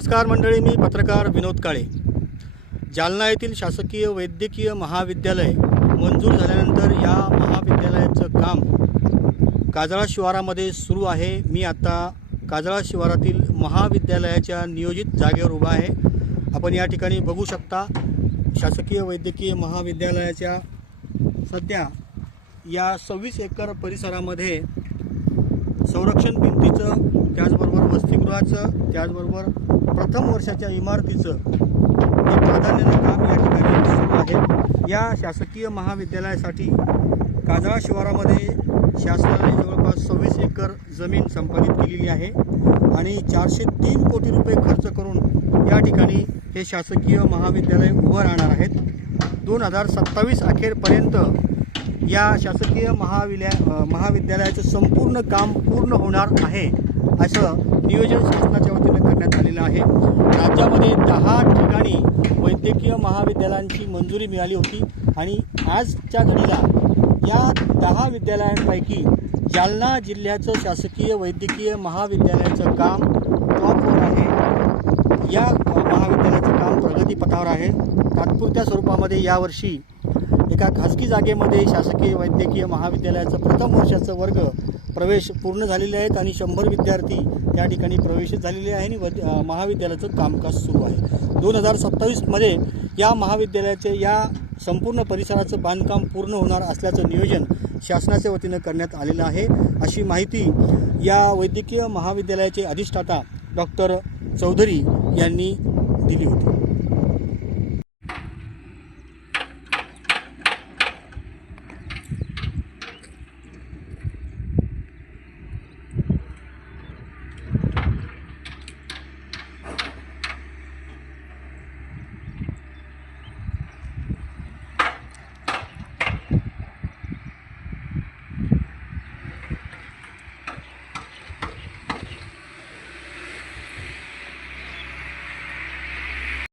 नमस्कार मंडळी मी पत्रकार विनोद काळे. जालना येथील शासकीय वैद्यकीय महाविद्यालय मंजूर झाल्यानंतर या महाविद्यालयाचं काम काजळा शिवारामध्ये सुरू आहे. मी आता काजळा शिवारातील महाविद्यालयाच्या नियोजित जागेवर उभा आहे. आपण या ठिकाणी बघू शकता शासकीय वैद्यकीय महाविद्यालयाच्या सध्या या सव्वीस एकर परिसरामध्ये संरक्षण भिंतीचं त्याचबरोबर वसतिगृहाचं त्याचबरोबर प्रथम वर्षाच्या इमारतीचं हे प्राधान्यानं काम या ठिकाणी सुरू आहे. या शासकीय महाविद्यालयासाठी काजळा शिवारामध्ये शासनाने जवळपास सव्वीस एकर जमीन संपादित केलेली आहे आणि चारशे तीन कोटी रुपये खर्च करून या ठिकाणी हे शासकीय महाविद्यालय उभं राहणार आहेत. दोन हजार सत्तावीस अखेरपर्यंत या शासकीय महाविद्या महाविद्यालयाचं संपूर्ण काम पूर्ण होणार आहे असं नियोजन शासनाच्या वतीनं राज्यामध्ये दहा ठिकाणी वैद्यकीय महाविद्यालयांची मंजुरी मिळाली होती आणि आजच्या घडीला या दहा विद्यालयांपैकी जालना जिल्ह्याचं शासकीय वैद्यकीय महाविद्यालयाचं काम टॉपवर आहे. या महाविद्यालयाचं काम प्रगतीपथावर आहे. तात्पुरत्या स्वरूपामध्ये यावर्षी एका खाजगी जागेमध्ये शासकीय वैद्यकीय महाविद्यालयाचं प्रथम वर्षाचं वर्ग प्रवेश पूर्ण झालेले आहेत आणि शंभर विद्यार्थी त्या ठिकाणी प्रवेशित झालेले आहे आणि महाविद्यालयाचं कामकाज सुरू आहे. दोन हजार सत्तावीसमध्ये या महाविद्यालयाचे या संपूर्ण परिसराचं बांधकाम पूर्ण होणार असल्याचं नियोजन शासनाच्या वतीनं करण्यात आलेलं आहे. अशी माहिती या वैद्यकीय महाविद्यालयाचे अधिष्ठाता डॉक्टर चौधरी यांनी दिली होती.